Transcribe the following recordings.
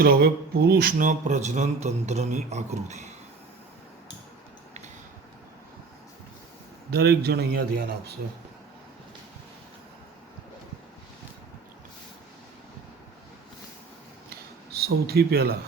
ચલો હવે પુરુષના પ્રજનન તંત્રની આકૃતિ. દરેક જણ અહીંયા ધ્યાન આપશે. સૌથી પહેલા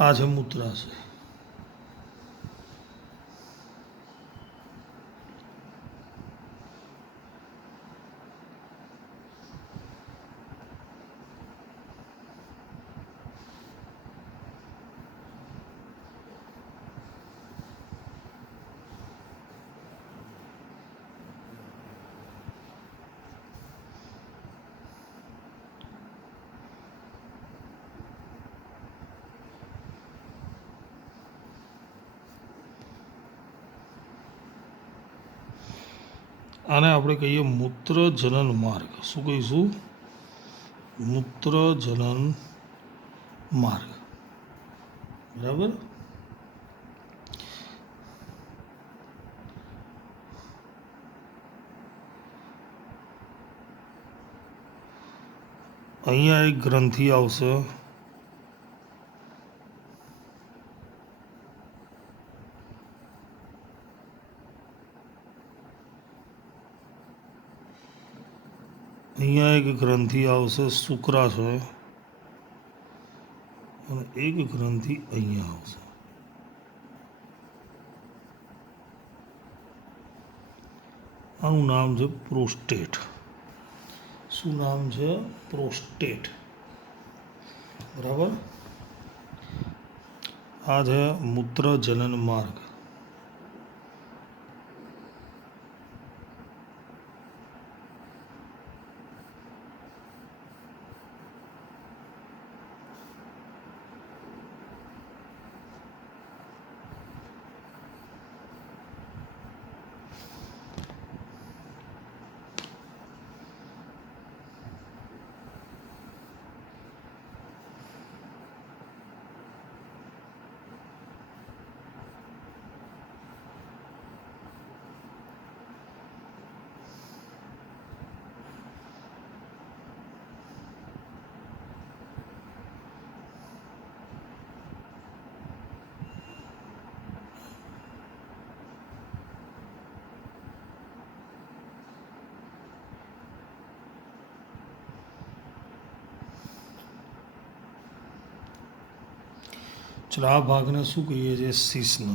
આ છે મૂત્રાશય. આને આપણે કહીએ મૂત્ર જનન માર્ગ. શું કહીશું? મૂત્ર જનન માર્ગ. બરાબર. અહીંયા એક ગ્રંથિ આવશે. અહીંયા એક ગ્રંથિ આવશે શુક્રાશય અને એક ગ્રંથિ અહીંયા આવશે. આનું નામ છે પ્રોસ્ટેટ. શું નામ છે? પ્રોસ્ટેટ. બરાબર. આ છે મૂત્ર જનન માર્ગ. ચલો આ ભાગને શું કહીએ છીએ? શિશ્ન.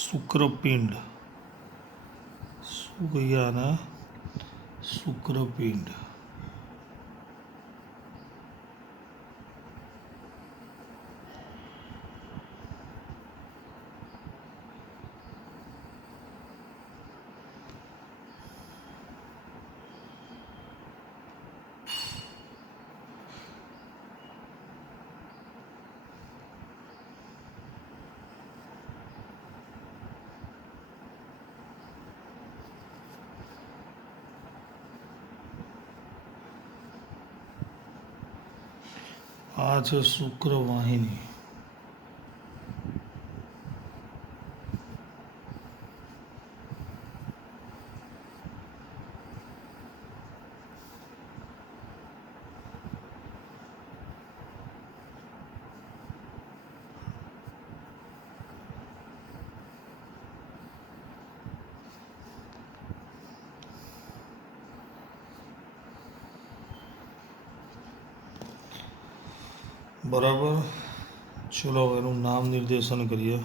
શુક્રપિંડ. શું કહીએ આને? શુક્રપિંડ. આ છે શુક્રવાહિની. બરાબર. ચલો હવે એનું નામ નિર્દેશન કરીએ.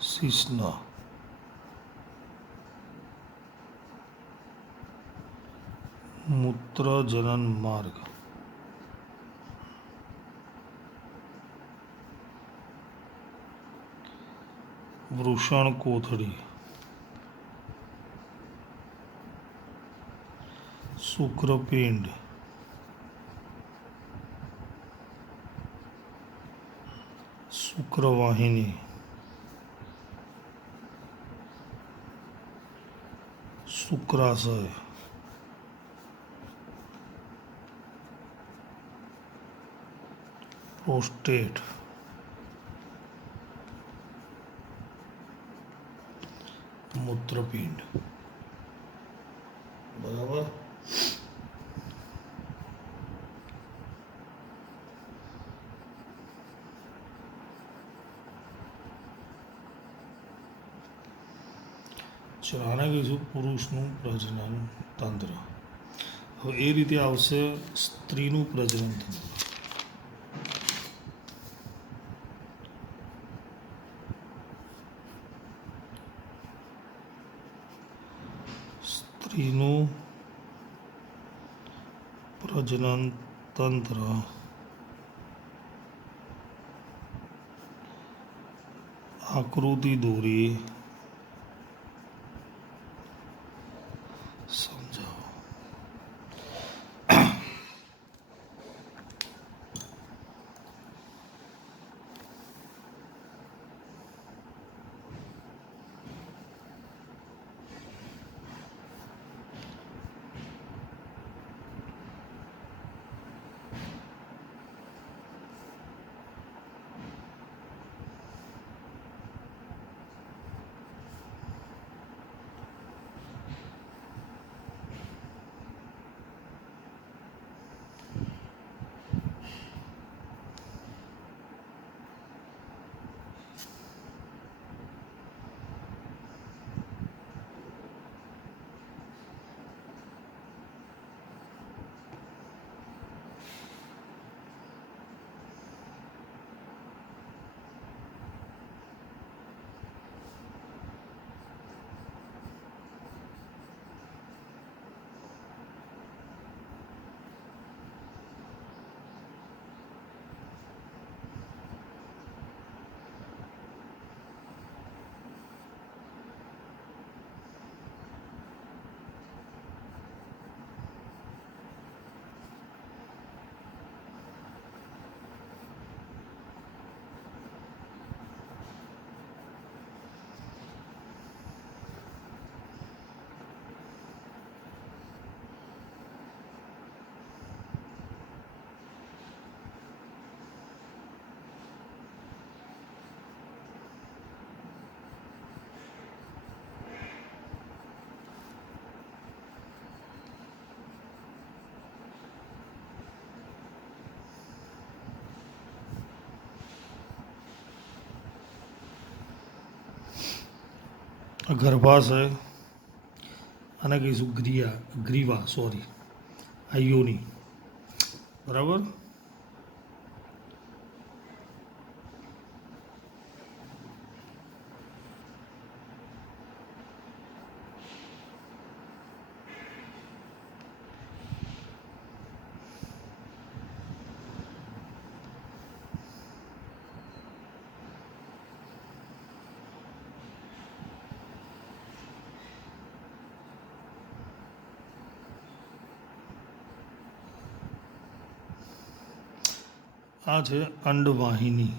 શિશ્ન. મૂત્ર જનન માર્ગ. વૃષણ કોથળી. શુક્રપિંડ. શુક્રવાહિની. શુક્રાશય. પ્રોસ્ટેટ. મૂત્રપિંડ. બરાબર. ચલો આને કહીશું પુરુષનું પ્રજનન તંત્ર. હવે એ રીતે આવશે સ્ત્રીનું પ્રજનન તંત્ર. સ્ત્રીનું પ્રજનન તંત્ર આકૃતિ દોરી સમજાવો. ગર્ભાશય આને કહીશું ગ્રીવા આ યોની. બરાબર. આ છે અંડવાહિની.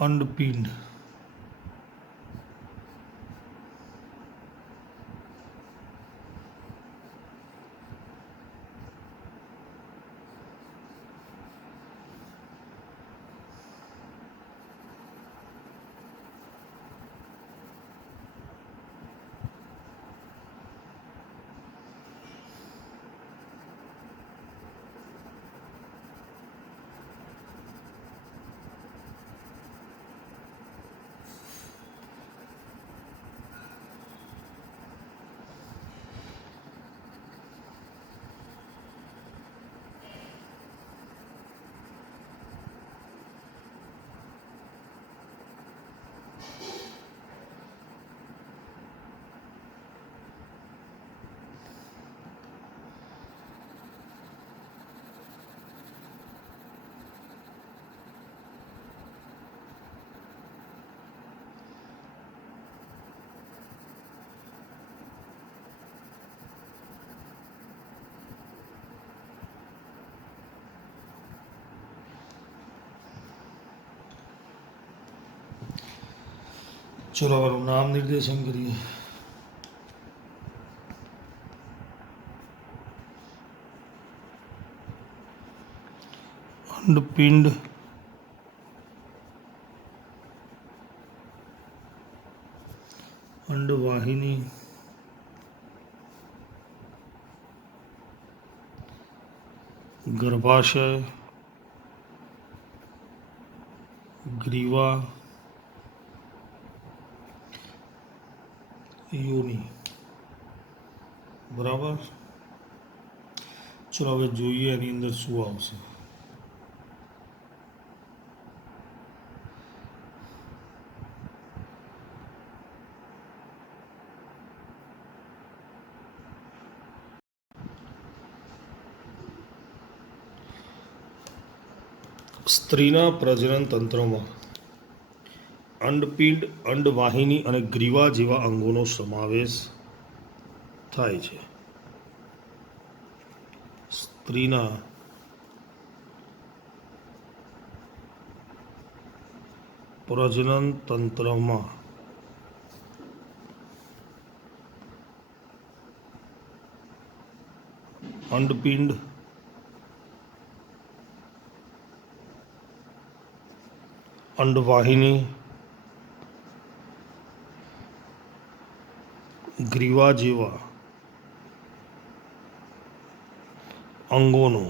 અંડપિંડ. ચલો હવે નામ નિર્દેશન કરીએ. અંડપિંડ, અંડવાહિની, ગર્ભાશય, ગ્રીવા, યોની. બરાબર. ચલો હવે જોઈએ એની અંદર શું આવશે. સ્ત્રીના પ્રજનન તંત્રમાં અંડપિંડ, અંડવાહિની અને ગ્રીવા જેવા અંગોનો સમાવેશ થાય છે. સ્ત્રીના પ્રજનન તંત્રમાં અંડપિંડ, અંડવાહિની, ગ્રીવા જેવા અંગોનો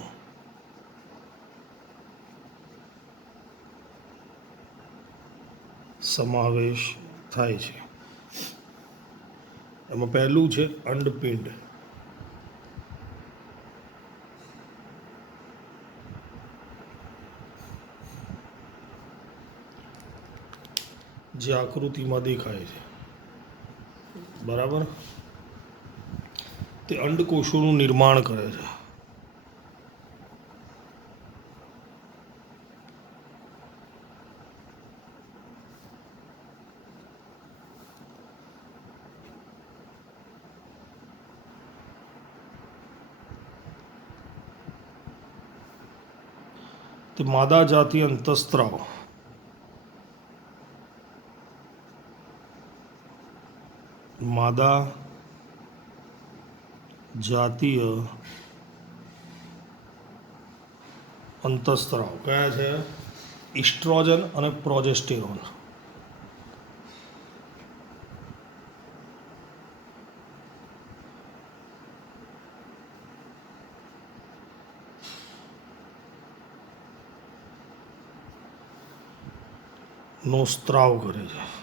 સમાવેશ થાય છે. એમાં પહેલું છે અંડપિંડ. જે આકૃતિમાં દેખાય છે. બરાબર. તે અંડકોષોનું નિર્માણ કરે છે. તે માદા જાતિ અંતઃસ્ત્રાવ માદા જાતીય અંતઃસ્ત્રાવ કયા છે? ઇસ્ટ્રોજન અને પ્રોજેસ્ટેરોન. નો સ્ત્રાવ કરે છે.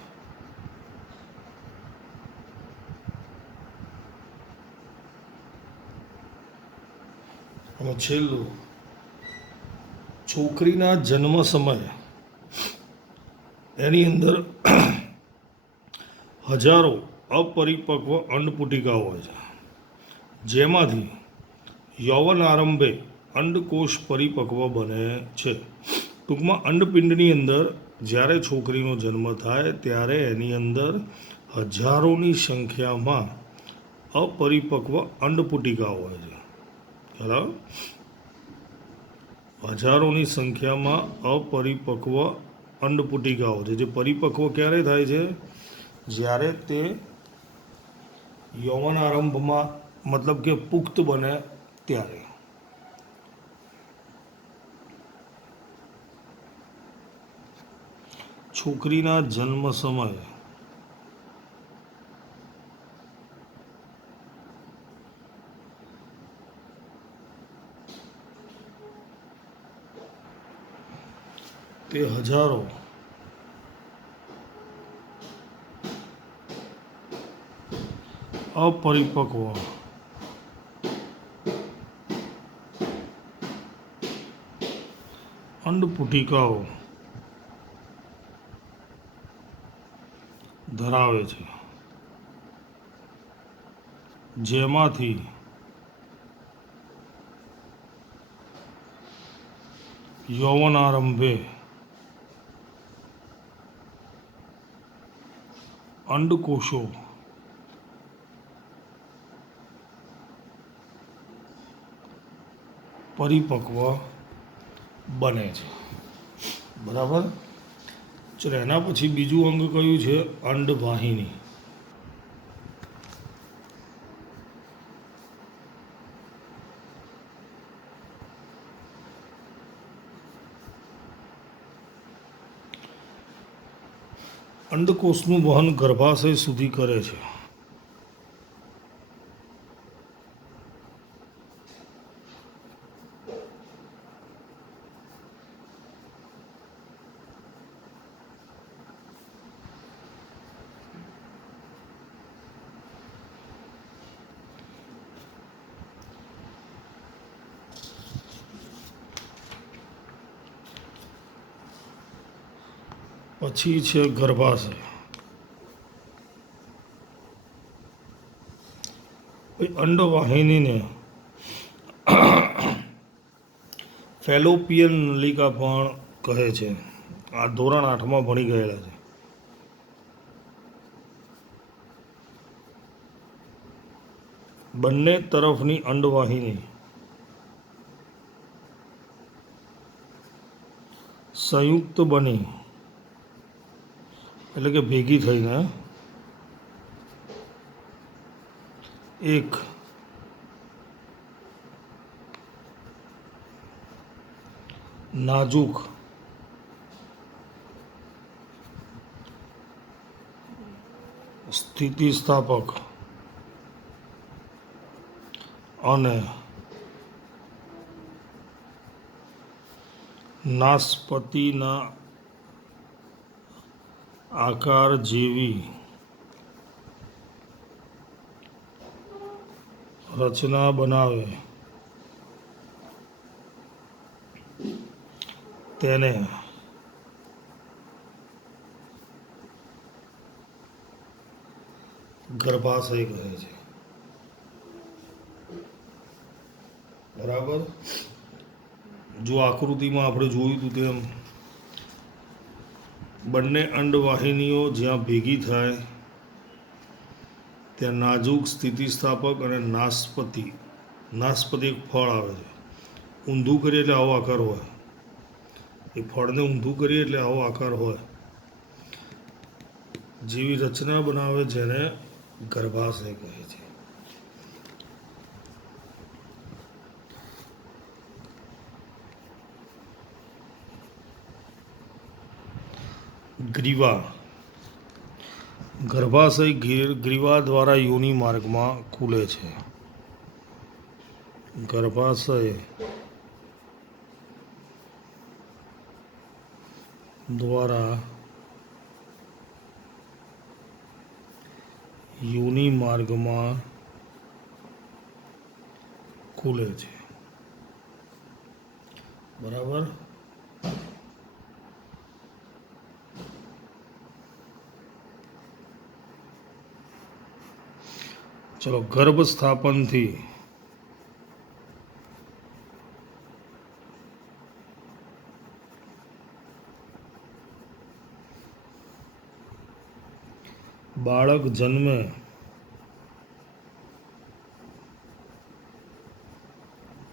અને છેલ્લું, છોકરીના જન્મ સમયે એની અંદર હજારો અપરિપક્વ અંડપુટિકાઓ હોય છે, જેમાંથી યૌવન આરંભે અંડકોષ પરિપક્વ બને છે. ટૂંકમાં અંડપિંડની અંદર જ્યારે છોકરીનો જન્મ થાય ત્યારે એની અંદર હજારોની સંખ્યામાં અપરિપક્વ અંડપુટિકાઓ હોય છે. બરાબર. હજારોની સંખ્યામાં અપરિપક્વ અંડપુટિકાઓ છે, જે પરિપક્વ ક્યારે થાય છે? જ્યારે તે યૌવન આરંભમાં, મતલબ કે પુખ્ત બને ત્યારે. છોકરીના જન્મ સમયે તે હજારો અપરિપક્વ અંડપુટિકાઓ ધરાવે છે, જેમાંથી યૌવન આરંભે અંડકોષો પરિપક્વ બને છે. બરાબર. ચલો એના પછી બીજું અંગ કયું છે? અંડવાહિની. અંડકોષનું વહન ગર્ભાશય સુધી કરે છે. પછી છે ગર્ભાશય. અંડવાહિનીને ફેલોપિયન નલિકા પણ કહે છે. આ ધોરણ 8માં ભણી ગયેલા છે. બંને તરફની અંડવાહિની સંયુક્ત બની એટલે કે ભેગી થઈને એક નાજુક સ્થિતિસ્થાપક અને નાસપતિના આકાર જેવી રચના બનાવે તેને ગર્ભાશય કહે છે. બરાબર. જો આકૃતિમાં આપણે જોયું હતું તેમ બંને અંડવાહિનીઓ જ્યાં ભેગી થાય ત્યાં નાજુક સ્થિતિસ્થાપક અને નાસપતિ એક ફળ આવે છે. ઊંધું કરીએ એટલે આવો આકાર હોય. એ ફળને ઊંધું કરીએ એટલે આવો આકાર હોય જેવી રચના બનાવે જેને ગર્ભાશય કહે છે. ગ્રીવા. ગર્ભાશય ગ્રીવા દ્વારા યોનિ માર્ગમાં ખુલે છે. ગર્ભાશય દ્વારા યોનિ માર્ગમાં ખુલે છે. બરાબર. ચલો, ગર્ભ સ્થાપનથી બાળક જન્મે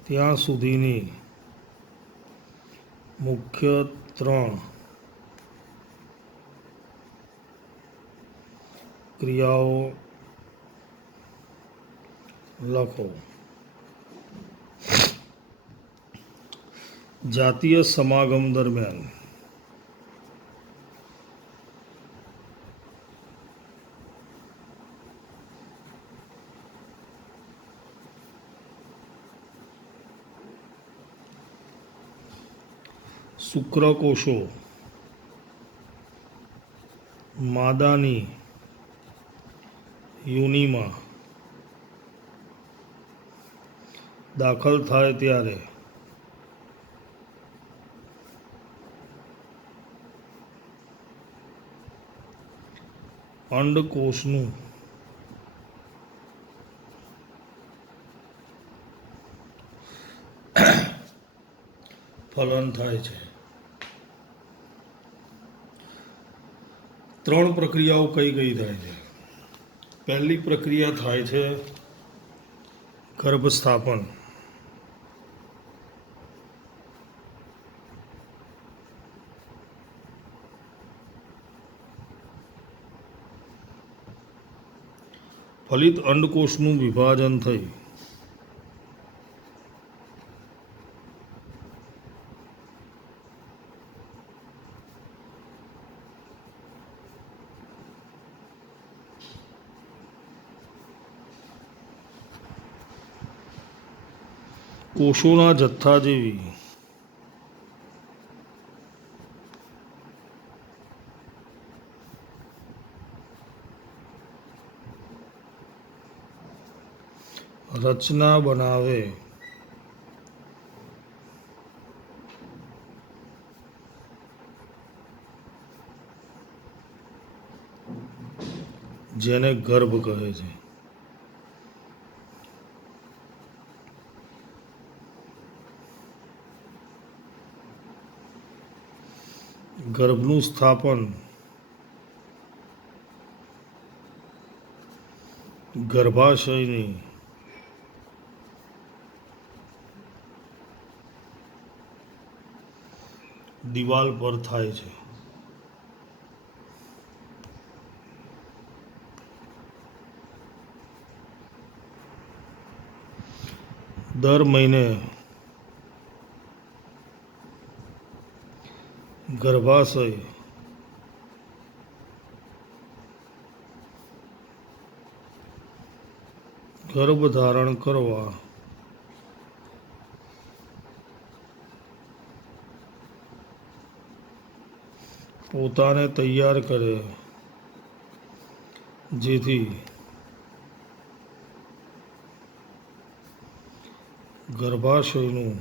ત્યાં સુધીની મુખ્ય 3 ક્રિયાઓ લખો. જાતીય સમાગમ દરમિયાન શુક્રકોષો માદાની યોનિમાં દાખલ થાય ત્યારે અંડકોષનું ફલન થાય છે. 3 પ્રક્રિયાઓ કઈ થાય છે? પહેલી પ્રક્રિયા થાય છે ગર્ભસ્થાપન. ફલિત અંડકોષનું વિભાજન થઈ કોષોના જથ્થા જેવી રચના બનાવે જેને ગર્ભ કહે છે. ગર્ભનું સ્થાપન ગર્ભાશયની દિવાલ પર થાય છે. દર મહિને ગર્ભાશય ગર્ભ ધારણ કરવા પોતાને તૈયાર કરે જેથી ગર્ભાશયનું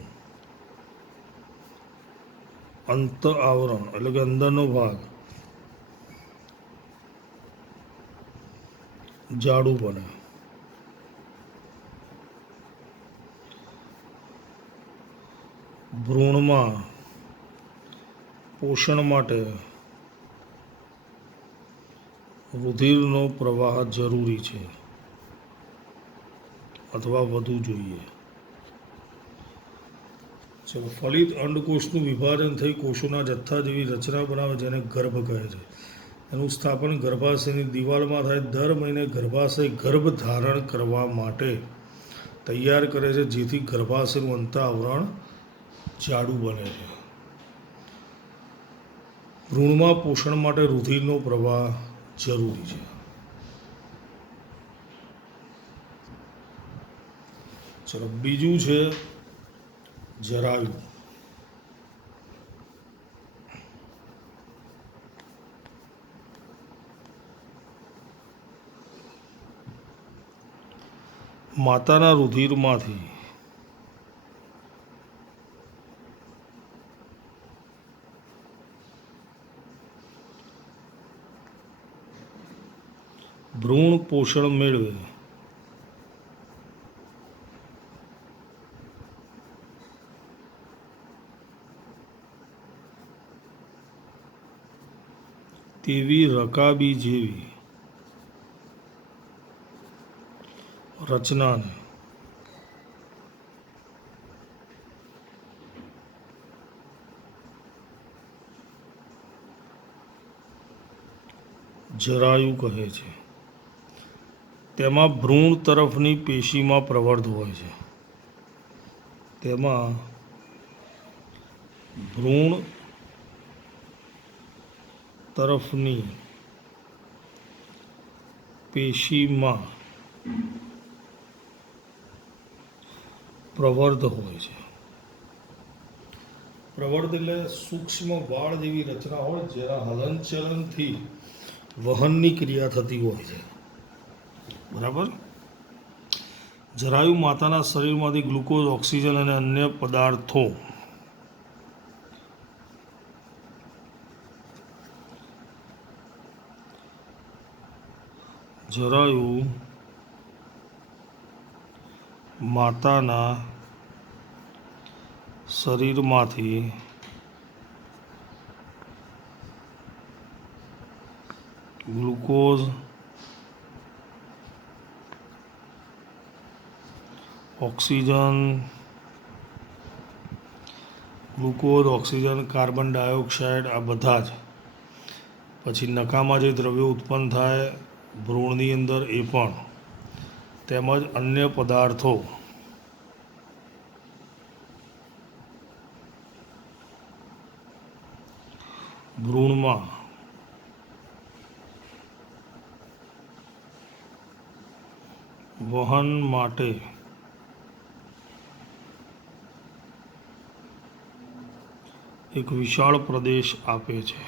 અંત આવરણ એટલે કે અંદરનો ભાગ જાડું બને. ભ્રૂણમાં પોષણ માટે રુધિરનો પ્રવાહ જરૂરી છે અથવા વધુ જોઈએ. ચલો, ફલિત અંડકોષનું વિભાજન થઈ કોષોના જથ્થા જેવી રચના બનાવે જેને ગર્ભ કહે છે. એનું સ્થાપન ગર્ભાશયની દિવાલમાં થાય. દર મહિને ગર્ભાશય ગર્ભ ધારણ કરવા માટે તૈયાર કરે છે જેથી ગર્ભાશયનું અંતઃઆવરણ જાડું બને છે. ભ્રૂણમાં પોષણ માટે રુધિરનો પ્રવાહ જરૂરી છે. ચલો, બીજું છે જરાયુ. માતાના રુધિરમાંથી ભ્રૂણ પોષણ મેળવે તેવી રકાબી જેવી રચનાને જરાયુ કહે છે. તેમાં ભ્રૂણ તરફની પેશીમાં પ્રવર્ધ હોય છે. તેમાં ભ્રૂણ તરફની પેશીમાં પ્રવર્ધ હોય છે. પ્રવર્ધ એટલે સૂક્ષ્મ વાળ જેવી રચના હોય જેના હલનચલનથી વહનની ક્રિયા થતી હોય છે. બરાબર. જરાયુ માતાના શરીરમાંથી ગ્લુકોઝ, ઓક્સિજન અને અન્ય પદાર્થો જરાયુ માતાના શરીરમાંથી ગ્લુકોઝ, ઓક્સિજન, કાર્બન ડાયોક્સાઇડ આ બધા જ પછી નકામાં જે દ્રવ્યો ઉત્પન્ન થાય ભ્રૂણની અંદર એ પણ તેમજ અન્ય પદાર્થો ભ્રૂણમાં વહન માટે એક વિશાળ પ્રદેશ આપે છે.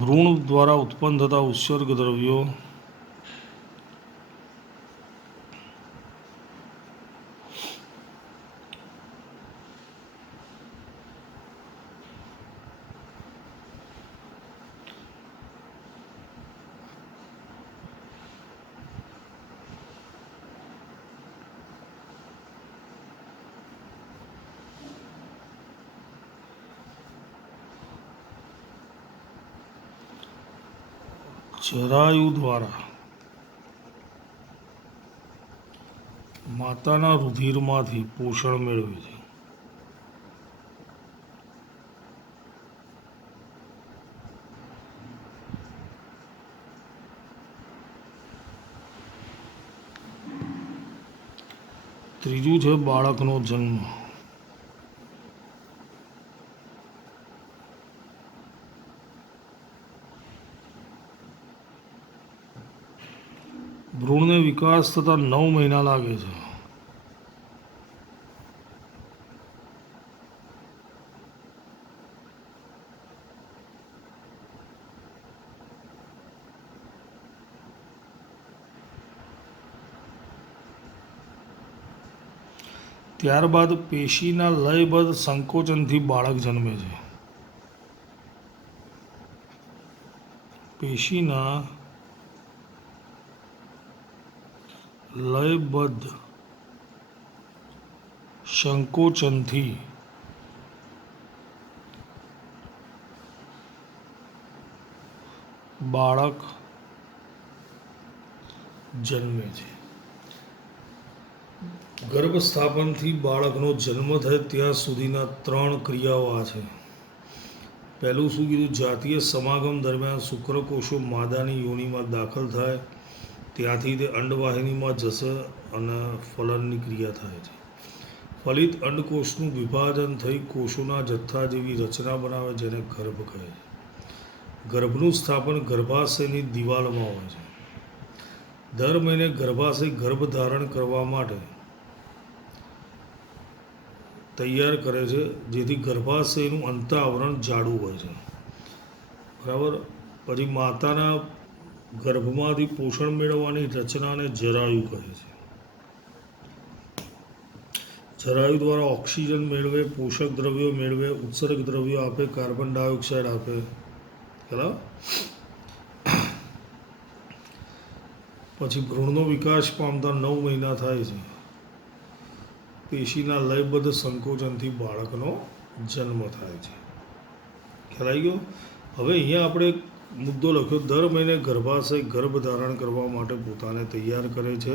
ભ્રૂણ દ્વારા ઉત્પન્ન થતા ઉત્સર્ગ દ્રવ્યો જરાયુ દ્વારા માતાના રુધિરમાંથી પોષણ મેળવે છે. ત્રીજું છે બાળકનો જન્મ. ભ્રૂણને વિકાસ થતા 9 મહિના લાગે છે. ત્યારબાદ પેશીના લયબદ્ધ સંકોચનથી બાળક જન્મે છે. પેશીના લયબદ્ધ સંકોચનથી બાળક જન્મે છે. ગર્ભસ્થાપનથી બાળકનો જન્મ થાય ત્યાં સુધીના 3 ક્રિયાઓ આ છે. પહેલું શું કીધું? જાતીય સમાગમ દરમિયાન શુક્રકોષો માદાની યોનિમાં દાખલ થાય, ત્યાંથી તે અંડવાહિનીમાં જશે અને ફલનની ક્રિયા થાય છે. ફલિત અંડકોષનું વિભાજન થઈ કોષોના જથ્થા જેવી રચના બનાવે, જેને ગર્ભ કહે છે. ગર્ભનું સ્થાપન ગર્ભાશયની દિવાલમાં હોય છે. દર મહિને ગર્ભાશય ગર્ભ ધારણ કરવા માટે તૈયાર કરે છે, જેથી ગર્ભાશયનું અંતઃઆવરણ જાડું હોય છે. બરાબર. પછી માતાના ગર્ભમાંથી પોષણ મેળવવાની રચનાને જરાયુ કહે છે. જરાયુ દ્વારા ઓક્સિજન મેળવે, પોષક દ્રવ્યો મેળવે, ઉત્સર્ગ દ્રવ્યો આપે, કાર્બન ડાયોક્સાઇડ આપે. બરાબર. પછી ભ્રૂણનો વિકાસ પામતા 9 મહિના થાય છે. પેશીના લયબદ્ધ સંકોચનથી બાળકનો જન્મ થાય છે. ખ્યાલ આવી ગયો? હવે અહીંયા આપણે એક મુદ્દો લખ્યો, દર મહિને ગર્ભાશય ગર્ભ ધારણ કરવા માટે પોતાને તૈયાર કરે છે,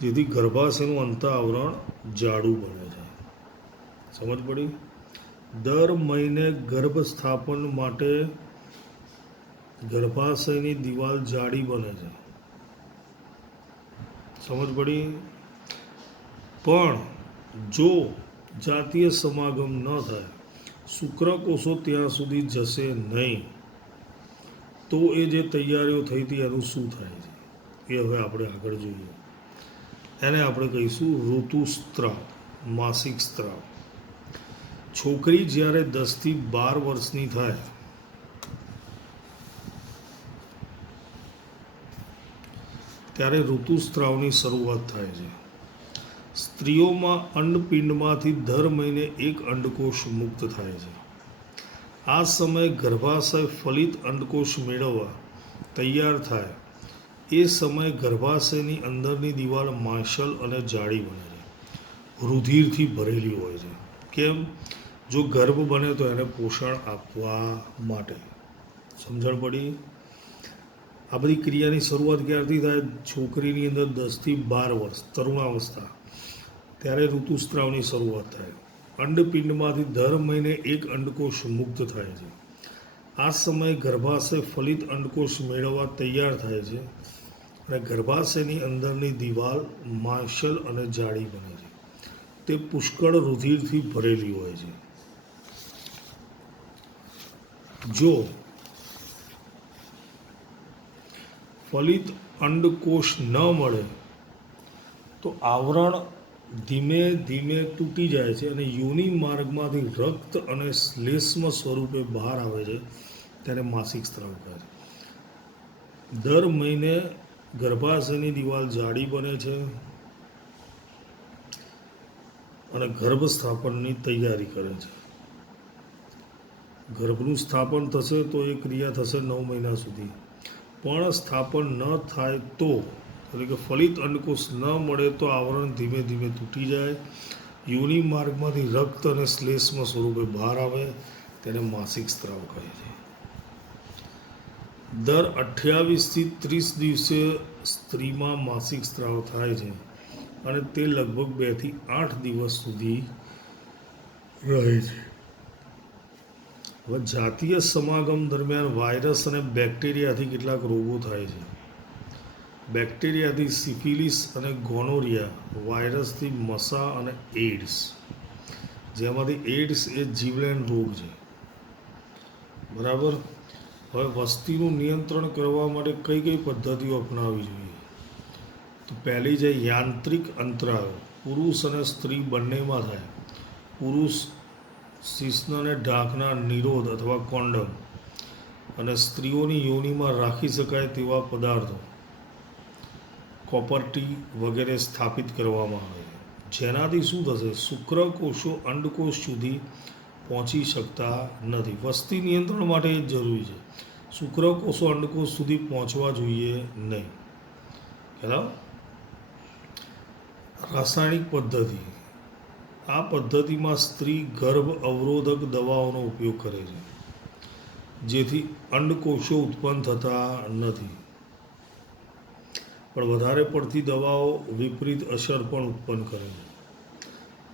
જેથી ગર્ભાશયનું અંતઃઆવરણ જાડું બને છે. સમજ પડી? દર મહિને ગર્ભ સ્થાપન માટે ગર્ભાશયની દિવાલ જાડી બને છે. સમજ પડી? પણ જો જાતીય સમાગમ ન થાય, શુક્રકોષો ત્યાં સુધી જશે નહીં, તો એ જે તૈયારીઓ થઈ હતી એનું શું થાય છે એ હવે આપણે આગળ જોઈએ. એને આપણે કહીશું ઋતુસ્ત્રાવ, માસિક સ્ત્રાવ. છોકરી જ્યારે 10 થી 12 વર્ષની થાય ત્યારે ઋતુસ્ત્રાવની શરૂઆત થાય છે. સ્ત્રીઓમાં અંડપિંડમાંથી દર મહિને એક અંડકોષ મુક્ત થાય છે. આ સમયે ગર્ભાશય ફલિત અંડકોષ મેળવવા તૈયાર થાય. એ સમયે ગર્ભાશયની અંદરની દિવાલ માંસલ અને જાડી બને છે, રુધિરથી ભરેલી હોય છે. કેમ? જો ગર્ભ બને તો એને પોષણ આપવા માટે. સમજણ પડી? આ બધી ક્રિયાની શરૂઆત ક્યારથી થાય? છોકરીની અંદર 10 થી 12 વર્ષ, તરુણાવસ્થા, ત્યારે ઋતુસ્ત્રાવની શરૂઆત થાય. અંડપિંડમાંથી દર મહિને એક અંડકોષ મુક્ત થાય છે. આ સમયે ગર્ભાશય ફલિત અંડકોષ મેળવવા તૈયાર થાય છે અને ગર્ભાશયની અંદરની દિવાલ માંસલ અને જાડી બને છે. તે પુષ્કળ રુધિરથી ભરેલી હોય છે. જો ફલિત અંડકોષ ન મળે તો આવરણ ધીમે ધીમે તૂટી જાય છે અને યોનિ માર્ગમાંથી રક્ત અને શ્લેષ્મ સ્વરૂપે બહાર આવે છે. ત્યારે માસિક સ્ત્રાવ કહે છે. દર મહિને ગર્ભાશયની દિવાલ જાડી બને છે અને ગર્ભ સ્થાપનની તૈયારી કરે છે. ગર્ભનું સ્થાપન થશે તો એ ક્રિયા થશે 9 મહિના સુધી. પણ સ્થાપન ન થાય તો, એટલે કે ફલિત અંડકોષ ન મળે તો આવરણ ધીમે ધીમે તૂટી જાય, યોનિ માર્ગમાંથી રક્ત અને શ્લેષ્મ સ્વરૂપે બહાર આવે, તેને માસિક સ્ત્રાવ કહે છે. દર 28 થી 30 દિવસે સ્ત્રીમાં માસિક સ્ત્રાવ થાય છે અને તે લગભગ 2 થી 8 દિવસ સુધી રહે છે. હવે જાતીય સમાગમ દરમિયાન વાયરસ અને બેક્ટેરિયાથી કેટલાક રોગો થાય છે. બેક્ટેરિયાથી સિફિલિસ અને ગોનોરિયા, વાયરસથી મસા અને એડ્સ, જેમાંથી એડ્સ એ જીવલેણ રોગ છે. બરાબર. હવે વસ્તીનું નિયંત્રણ કરવા માટે કઈ કઈ પદ્ધતિઓ અપનાવવી જોઈએ? તો પહેલી છે યાંત્રિક અંતરાલ. પુરુષ અને સ્ત્રી બંનેમાં થાય. પુરુષ શિશ્નને ઢાંકનાર નિરોધ અથવા કોન્ડમ અને સ્ત્રીઓની યોનિમાં રાખી શકાય તેવા પદાર્થો, કોપર ટી વગેરે સ્થાપિત કરવામાં આવે છે. જેનાથી શું થશે? શુક્રકોષો અંડકોષ સુધી પહોંચી શકતા નથી. વસ્તી નિયંત્રણ માટે એ જ જરૂરી છે. શુક્રકોષો અંડકોષ સુધી પહોંચવા જોઈએ નહીં. બરાબર. રાસાયણિક પદ્ધતિ. આ પદ્ધતિમાં સ્ત્રી ગર્ભ અવરોધક દવાઓનો ઉપયોગ કરે છે, જેથી અંડકોષો ઉત્પન્ન થતા નથી. પણ વધારે પડતી દવાઓ વિપરીત અસર પણ ઉત્પન્ન કરે છે.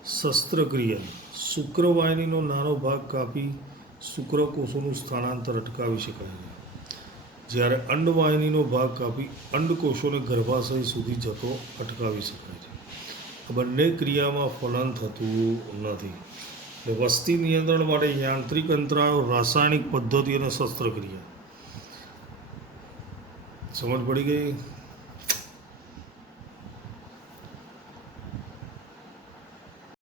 શસ્ત્રક્રિયા. શુક્રવાહિનીનો નાનો ભાગ કાપી શુક્રકોષોનું સ્થાનાંતર અટકાવી શકાય છે, જ્યારે અંડવાહિનીનો ભાગ કાપી અંડકોષોને ગર્ભાશય સુધી જતો અટકાવી શકાય છે. આ બંને ક્રિયામાં ફલન થતું નથી. વસ્તી નિયંત્રણ માટે યાંત્રિક અંતરાલ, રાસાયણિક પદ્ધતિ અને શસ્ત્રક્રિયા. સમજ પડી ગઈ?